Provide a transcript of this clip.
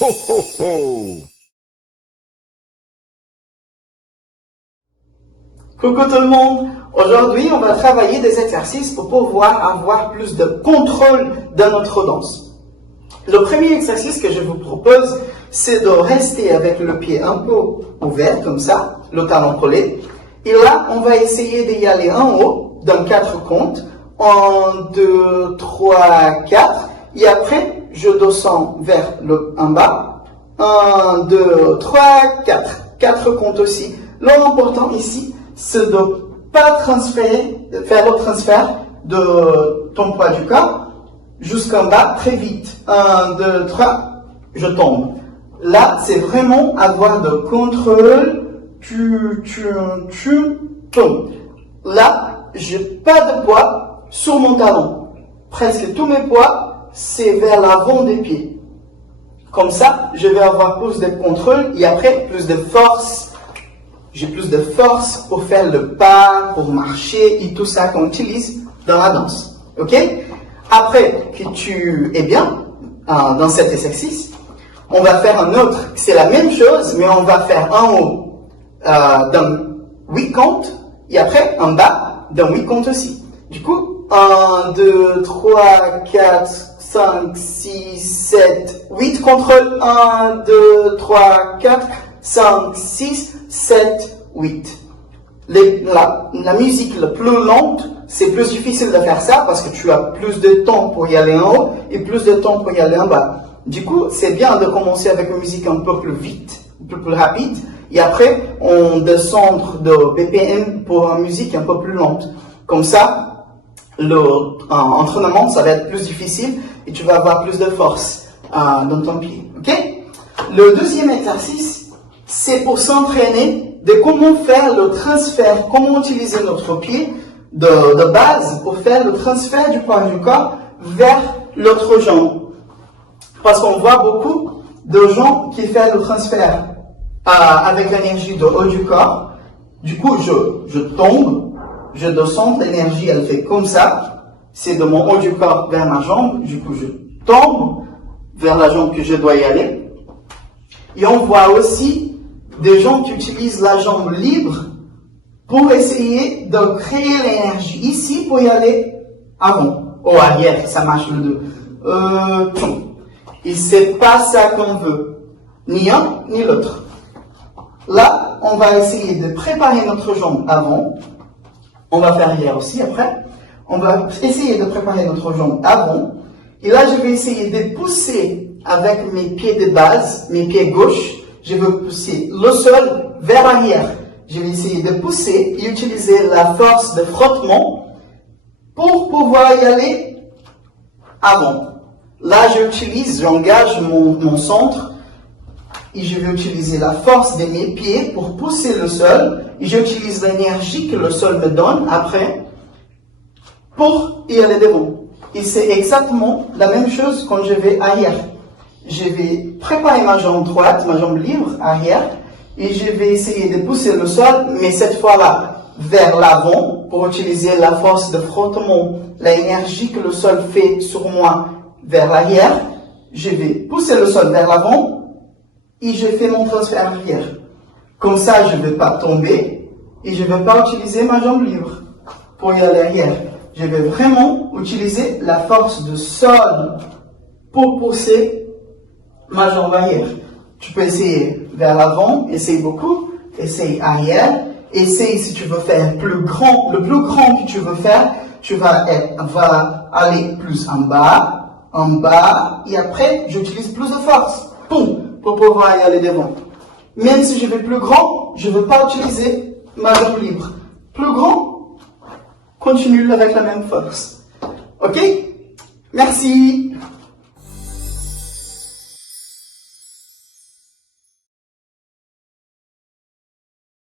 ho, ho, ho. Coucou tout le monde! Aujourd'hui, on va travailler des exercices pour pouvoir avoir plus de contrôle dans notre danse. Le premier exercice que je vous propose, c'est de rester avec le pied un peu ouvert, comme ça, le talon collé. Et là, on va essayer d'y aller en haut, dans 4 comptes. 1, 2, 3, 4. Et après, je descends vers le en bas. 1, 2, 3, 4. 4 comptes aussi. L'important ici, c'est de ne pas faire le transfert de ton poids du corps jusqu'en bas très vite. 1, 2, 3, je tombe. Là, c'est vraiment avoir de contrôle. Tu tombes. Là, j'ai pas de poids sur mon talon. Presque tous mes poids, c'est vers l'avant des pieds. Comme ça, je vais avoir plus de contrôle et après, plus de force. J'ai plus de force pour faire le pas, pour marcher et tout ça qu'on utilise dans la danse. Ok? Après que tu es bien dans cet exercice, on va faire un autre. C'est la même chose, mais on va faire en haut dans 8 comptes et après en bas dans 8 comptes aussi. Du coup, 1, 2, 3, 4, 5, 6, 7, 8 contrôles. 1, 2, 3, 4, 5, 6, 7, 8. La musique la plus lente, c'est plus difficile de faire ça parce que tu as plus de temps pour y aller en haut et plus de temps pour y aller en bas. Du coup, c'est bien de commencer avec une musique un peu plus vite, un peu plus rapide, et après, on descend de BPM pour une musique un peu plus lente. Comme ça, l'entraînement, ça va être plus difficile et tu vas avoir plus de force dans ton pied. Ok? Le deuxième exercice, c'est pour s'entraîner de comment faire le transfert, comment utiliser notre pied de base pour faire le transfert du poids du corps vers l'autre jambe. Parce qu'on voit beaucoup de gens qui font le transfert avec l'énergie de haut du corps. Du coup, je tombe, je descends, l'énergie elle fait comme ça. C'est de mon haut du corps vers ma jambe. Du coup, je tombe vers la jambe que je dois y aller. Et on voit aussi des gens qui utilisent la jambe libre pour essayer de créer l'énergie ici pour y aller avant ou arrière, ça marche le deux. Et c'est pas ça qu'on veut, ni un ni l'autre. Là, on va essayer de préparer notre jambe avant. On va faire arrière aussi après. On va essayer de préparer notre jambe avant. Et là, je vais essayer de pousser avec mes pieds de base, mes pieds gauche. Je vais pousser le sol vers l'arrière. Je vais essayer de pousser et utiliser la force de frottement pour pouvoir y aller avant. Là, j'engage mon centre et je vais utiliser la force de mes pieds pour pousser le sol et j'utilise l'énergie que le sol me donne après pour y aller devant. Et c'est exactement la même chose quand je vais arrière. Je vais préparer ma jambe droite, ma jambe libre, arrière, et je vais essayer de pousser le sol, mais cette fois-là, vers l'avant, pour utiliser la force de frottement, l'énergie que le sol fait sur moi vers l'arrière. Je vais pousser le sol vers l'avant, et je fais mon transfert arrière. Comme ça, je ne vais pas tomber, et je ne vais pas utiliser ma jambe libre pour y aller arrière. Je vais vraiment utiliser la force de sol pour pousser ma jambe arrière. Tu peux essayer vers l'avant, essaye beaucoup, essaye arrière, essaye si tu veux faire le plus grand que tu veux faire, tu vas aller plus en bas, et après, j'utilise plus de force, pour pouvoir y aller devant. Même si je vais plus grand, je ne veux pas utiliser ma jambe libre. Plus grand, continue avec la même force. Ok? Merci.